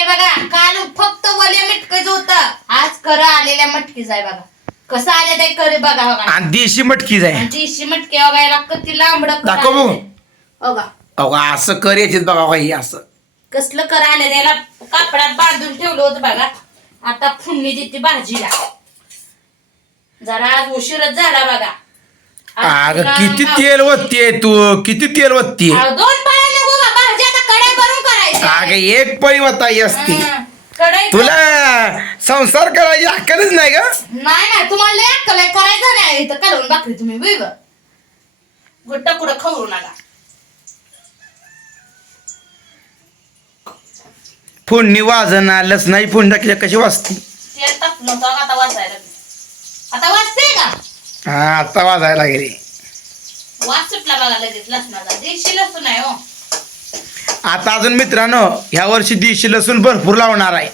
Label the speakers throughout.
Speaker 1: हे बघा काल फक्त वल्या मटकच होत. आज कर आलेल्या मटकीच आहे बघा. कसं आले ते करे बघा बघा.
Speaker 2: आणि देशी मटकीच आहे
Speaker 1: देशी मटकी बघा याला किती लांबड
Speaker 2: दाखव बघू.
Speaker 1: बघा.
Speaker 2: अहो असं कर याच्यात बघा बघा हे असं.
Speaker 1: कसलं कर आलं त्याला कापडात बांधून ठेवलं होतं बघा. आता फुडणी देते भाजीला. जरा आज उशीरच झाला बघा. आज
Speaker 2: अगं
Speaker 1: तुला
Speaker 2: किती
Speaker 1: गाव-
Speaker 2: तेल वत्तीये तू किती तेल वत्तीये
Speaker 1: अहो, दोन पाया नको का भाजी आता कढई भरून करायची
Speaker 2: अगं एक पळी वताई असती.
Speaker 1: कढई
Speaker 2: तुला संसार करायची अक्कलच नाही का
Speaker 1: नाही नाही तुम्हाला लय अक्कल आहे. करायचं नाही इथं कालवून भाकरी तुम्ही गुट्ट कुठं खवरू नका.
Speaker 2: फोडणी वाजना लसणाची फोडणी टाकली कशी वाजती?
Speaker 1: होतं आता वाचायला लागले. आता वाचते का?
Speaker 2: हा आता वाजायला गेली
Speaker 1: वाच सुटला बघा लगेच लसणाचा. देशी लसूण आहे हो.
Speaker 2: आता अजून मित्रांनो ह्या वर्षी देशी लसूण भरपूर लावणार आहे.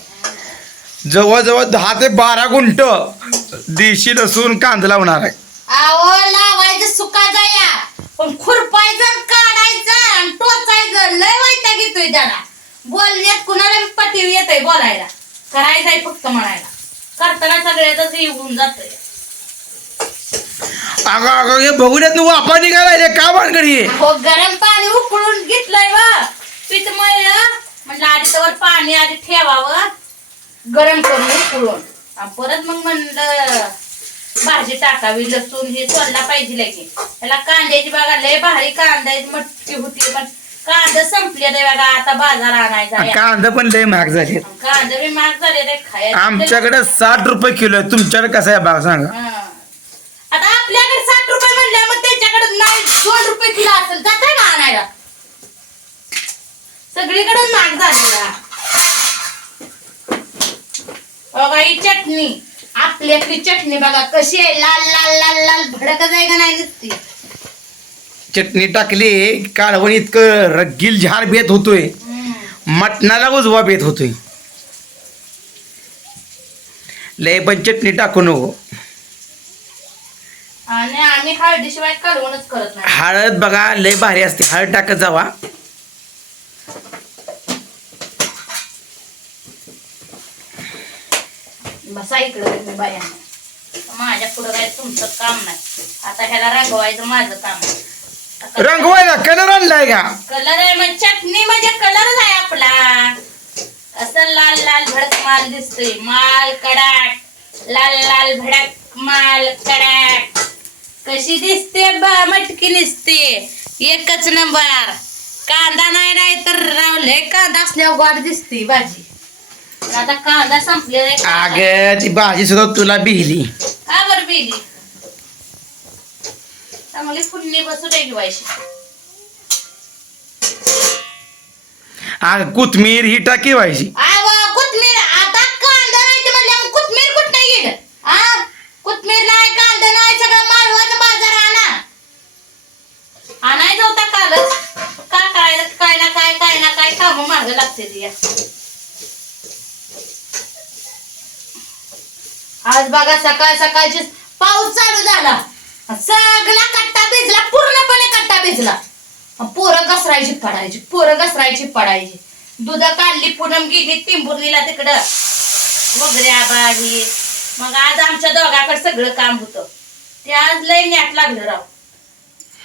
Speaker 2: जवळजवळ दहा ते बारा गुंट देशी लसूण कांदा लावणार आहे.
Speaker 1: लावायचं या पण खुरपायचं काढायचं आणि टोचायचं लय वाईटा घेतोय त्याला. बोलण्यात कुणाला बी पटी येतंय बोलायला. करायचंय फक्त म्हणायला. करताना सगळ्याच येऊन जातंय.
Speaker 2: अगं अगं हे बघूयात वापा निघालाय का भानगडी
Speaker 1: हो? गरम पाणी उकळून घेतलंय व पीठ मळलं म्हटलं आधी तर पाणी आधी ठेवावं. गरम करून उकळून. आणि परत मग म्हणलं भाजी टाकावी लसूण हे सोडला पाहिजे की त्याला कांद्याची बघा लय भारी कांद्याची मटकी होती पण कांदा संपले ते बघा आता बाजार आणायचा.
Speaker 2: कांदा पण लय महाग झाले
Speaker 1: कांदा बी महाग झाले ते खायला
Speaker 2: आमच्याकडे साठ रुपये किलो आहे. तुमच्याकडे कसं आहे बघा सांगा.
Speaker 1: आता आपल्याकडे साठ रुपये म्हणल्या मग त्याच्याकडे नाही दोन रुपये किलो असेल जाते का आणायला. सगळीकडे नाक झालेला. बघा ही चटणी. आपल्यातली चटणी बघा कशी आहे? लाल लाल लाल लाल. भडकच आहे का नाही नुसती
Speaker 2: चटणी टाकली कालवण इतकं रग्गील झार बेत होतोय. मटणाला उजवा बेत होतोय. लय पण चटणी टाकू नको.
Speaker 1: आणि आम्ही हळदीशिवाय कालवणच करत नाही.
Speaker 2: हळद बघा लय भारी असते. हळद टाकत जावा.
Speaker 1: बसा इकडे बायांना माझ्या पुढं काय तुमचं काम नाही. आता ह्याला रंगवायचं माझं काम आहे.
Speaker 2: रंगवायला कलर आणलाय का?
Speaker 1: कलर आहे मग चटणी म्हणजे कलरच आहे आपला. असं लाल लाल भडक माल दिसतोय. माल कडाक. लाल लाल भडक माल कडाक. कशी दिसते बा मटकी दिसते एकच नंबर. कांदा नाही नाही तर रावले कांदा असल्यावर गोड दिसते भाजी. आता कांदा संपलेला. आहे.
Speaker 2: अग ती भाजी सुद्धा तुला बिहली
Speaker 1: का बरं बेली चांगली फुडणी बसू दे घेवायची
Speaker 2: अग कोथमीर ही टाकी व्हायची.
Speaker 1: आव कोथमीर. आता कांदा नाही ते कोथमीर कुठं येईल? आ कोथमीर नाही कांदा नाही सगळं माळवाचा बाजार आणा. आणायचं होता कालच काय करायचं काय ना काय काय ना काय काम मागं लागते ती. आज बघा सकाळ सकाळची पाऊस चालू झाला. सगळा कट्टा भिजला पूर्णपणे कट्टा भिजला. पोरं घसरायची पडायची पोरं घसरायची पडायची. दुध काढली पूनम गेली टिंबुर्णीला तिकडं. वगैरे आबाही मग आज आमच्या दोघाकडे सगळं काम होतं. ते आज लय नॅट लागलं राव.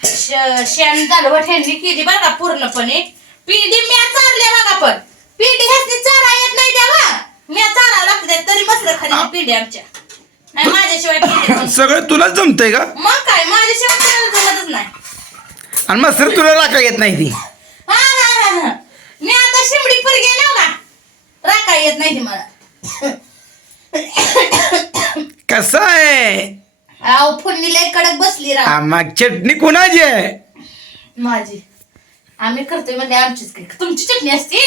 Speaker 1: श- शेण दालवट ह्यांनी केली बघा पूर्णपणे. पिढी म्या चारल्या बघा पण. पिढी ह्याची चारा येत नाही द्या म्या खाली पिंडी आमच्या. नाही माझ्याशिवाय
Speaker 2: सगळं तुलाच जमतंय का?
Speaker 1: मग काय? माझ्याशिवाय कोणाला जमतच नाही.
Speaker 2: आणि मग सर तुला राखा येत नाही ती.
Speaker 1: हा, हा, हा, हा. मी आता शिमडी पर गेलो का? राखा येत नाही ती मला.
Speaker 2: कसं आहे?
Speaker 1: अहो फुडणी लय कडक बसली राव.
Speaker 2: आ, मग चटणी कोणाची आहे?
Speaker 1: माझी. आम्ही करतोय म्हणजे आमचीच काही तुमची चटणी असते?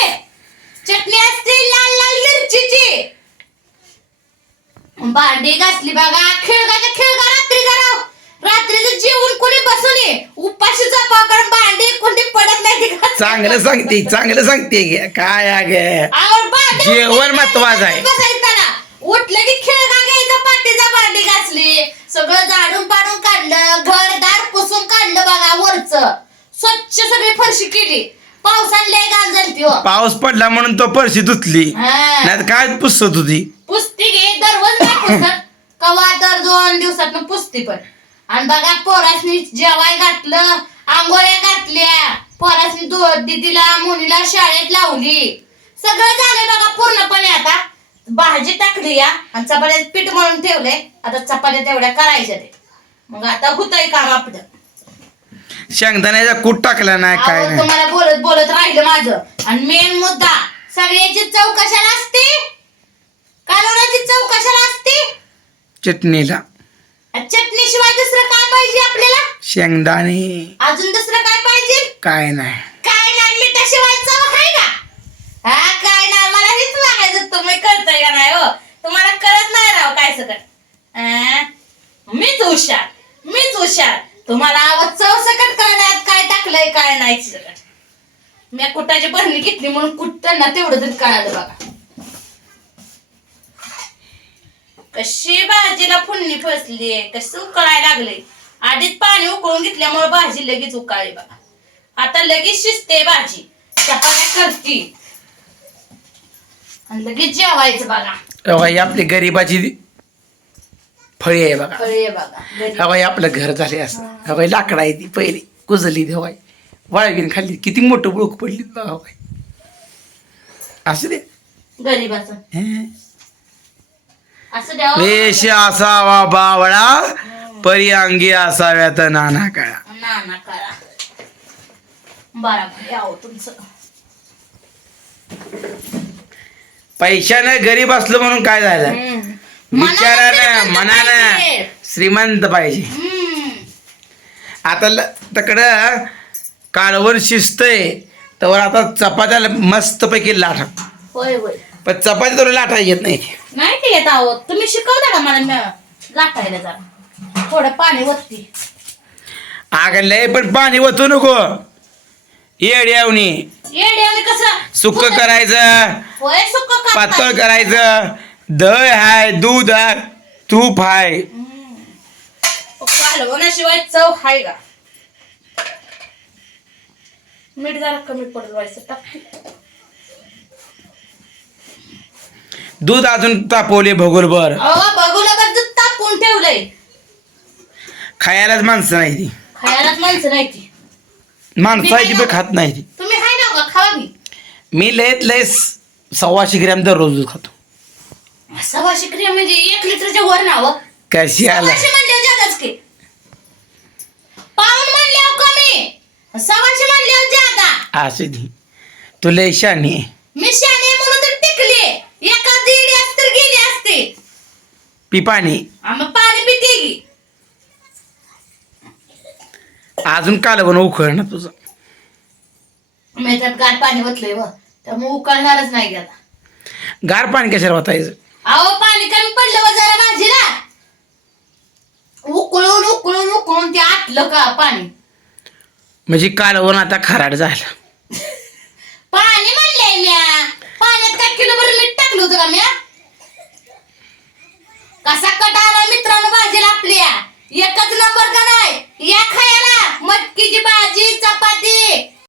Speaker 1: चटणी असते लाल लाल मिरचीची. भांडी घासली बघा खेळगाच्या खेळगा रात्री कराव रात्रीचं जेवण कोणी बसून ये उपाशी जपाव कारण भांडी कोणती पडत नाही ती.
Speaker 2: चांगलं सांगते चांगलं सांगते गे. काय अग
Speaker 1: आवड भांडी
Speaker 2: जेवण
Speaker 1: उठलं
Speaker 2: महत्वाचं आहे.
Speaker 1: बसायचं त्याला. उठलं की खेळगा घ्यायचा पाठीचा भांडी घासली सगळं झाडून पाडून काढलं घरदार पुसून काढलं बघा वरच स्वच्छ सगळी फरशी केली पावसाने लय झाली हो
Speaker 2: पाऊस पडला म्हणून तो परशी धुतली
Speaker 1: हा.
Speaker 2: नाही काय पुसत होती
Speaker 1: पुस्ती घे दररोज नाही पुसत. कवा तर दोन दिवसात पुसती पण. आणि बघा पोरासनी जेवाय घातलं आंघोळ्या घातल्या पोरासनी दिदीला मुलीला शाळेत लावली. सगळं झालंय बघा पूर्णपणे आता. भाजी टाकली या आणि चपात्यात पीठ मळून ठेवलंय. आता चपात्या तेवढ्या करायच्या ते मग आता होतंय काम आपलं.
Speaker 2: शेंगदाण्याचा कूट टाकला नाही काय नाही.
Speaker 1: तुम्हाला बोलत बोलत राहिलं माझं. आणि मेन मुद्दा सगळ्याची चव कशाला असते. कालवणाची चव कशाला असते?
Speaker 2: चटणीला.
Speaker 1: चटणी शिवाय दुसरं काय पाहिजे आपल्याला?
Speaker 2: शेंगदाणे.
Speaker 1: अजून दुसरं काय पाहिजे?
Speaker 2: काय नाही.
Speaker 1: काय नाही मिठाशिवाय चव आहे का? हा काय नाही मला हेच लागायचं. तुम्ही कळतंय का नाही हो? तुम्हाला कळत नाही राव काय सकट. आ? मीच हुशार मीच हुशार. तुम्हाला आवाज चव सकट करण्यात काय टाकलंय काय नाही सकट. मी कुटाची बरणी घेतली म्हणून कुटताना तेवढं तरी कळालं बघा. कशी भाजीला फुडणी फसली कसं उकळायला लागले. आधीच पाणी उकळून घेतल्यामुळे भाजी लगेच उकाळली बघा आता लगेच शिजते भाजी. चपात्या करती? आणि लगेच जेवायचं बघा.
Speaker 2: ही आपली गरीबाची फळी आहे बघा.
Speaker 1: फळे बघा. घरी.
Speaker 2: हवाई आपलं घर झाले असं. हवाई लाकडा आहे ती पहिली. कुजली हवाई वाळवीन खाल्ली. किती मोठं बुळक पडली. बघा हवाई असू दे.
Speaker 1: गरीबाचं.
Speaker 2: हं.
Speaker 1: द्यावं
Speaker 2: वेश असावा बावळा परी अंगी असाव्यात नाना काळा.
Speaker 1: ना ना करा बरोबर तुमचं.
Speaker 2: पैशानं गरीब असलं म्हणून काय झालं. विचारानं
Speaker 1: मनानं.
Speaker 2: श्रीमंत पाहिजे. आता तिकडं कालवण शिजतंय तर आता चपात्याला मस्तपैकी लाटा.
Speaker 1: होय होय.
Speaker 2: पण चपाती तर लाटा येत नाही.
Speaker 1: नाही ते येत आहोत तुम्ही शिकवता का मला लाटायला जरा थोडं पाणी वरती
Speaker 2: आग लय पण पाणी वतू नको. येड्यावनी
Speaker 1: येड्याने कसं?
Speaker 2: सुक्क करायचं.
Speaker 1: होय सुक्क.
Speaker 2: पातळ करायचं. दही हाय दूध आहे तूप हाय.
Speaker 1: चव हाय का? मीठ जरा कमी पडत व्हायचं टाकते.
Speaker 2: दूध अजून तापवले भगोलभर.
Speaker 1: अहो बघूला बघ दूध तापून ठेवलंय.
Speaker 2: खायलाच माणसं नाही ती.
Speaker 1: खायलाच माणसं नाही ती.
Speaker 2: बी खात नाही ती.
Speaker 1: तुम्ही खाय ना का खावा की.
Speaker 2: मी लयत लय सव्वाशे ग्रॅम दररोज दूध खातो.
Speaker 1: सव्वाशे क्रिया म्हणजे एक लिटरच्या वर नाव
Speaker 2: कशी आला?
Speaker 1: सव्वाशे म्हणल्यावर जादाच की. पाऊन म्हणल्यावर कमी. सव्वाशे म्हणल्यावर जादा.
Speaker 2: असू तू लय शानी आहे.
Speaker 1: मी आहे म्हणून तर टिकली एका दीड असत तर गेली असते
Speaker 2: पी पाणी
Speaker 1: आम्ही पाणी पिते की
Speaker 2: अजून कालवण उखळ ना तुझं.
Speaker 1: मी त्यात गाठ पाणी ओतलंय व. त्यामुळे उकळणारच नाही गेला.
Speaker 2: गार पाणी कशाला वाटायचं
Speaker 1: अहो पाणी कमी पडलं व जरा भाजीला उकळून उकळून उकळून ते आटलं का पाणी.
Speaker 2: म्हणजे कालवण आता खराड झालं.
Speaker 1: पाणी म्हणलंय म्या. पाण्यात काय किलो भर मीठ टाकलं होतं का म्या? कसा कट आला मित्रांनो भाजीला आपल्या? एकच नंबर का नाही? या खायला मटकीची भाजी चपाती